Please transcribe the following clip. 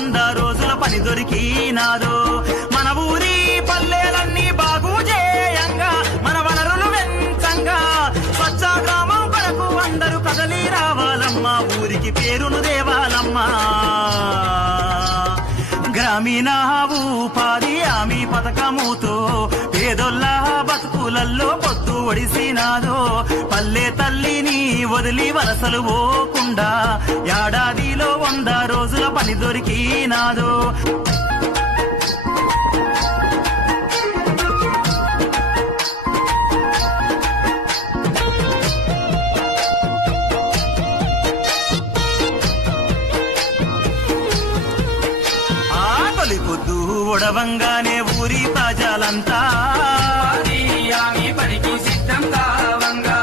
100 రోజుల పని దొరికినాదో. మన ఊరి పల్లెలన్నీ బాగు చేయంగా, మన వనరులు వెంచంగా, స్వచ్ఛ గ్రామం కొరకు అందరూ కదలి రావాలమ్మా, ఊరికి పేరును దేవాలమ్మా. గ్రామీణ ఉపాధి హామీ పథకముతో పేదొల్ల బతుకులల్లో పొద్దు ఒడిసినాదో. పల్లె తల్లిని వదిలి వలసలు పోకుండా ఏడాదిలో 100 రోజుల పని దొరికినాదో. పొద్దు ఒడవంగానే ఊరి ప్రజలంతా పనికి సిద్ధంగా వంగా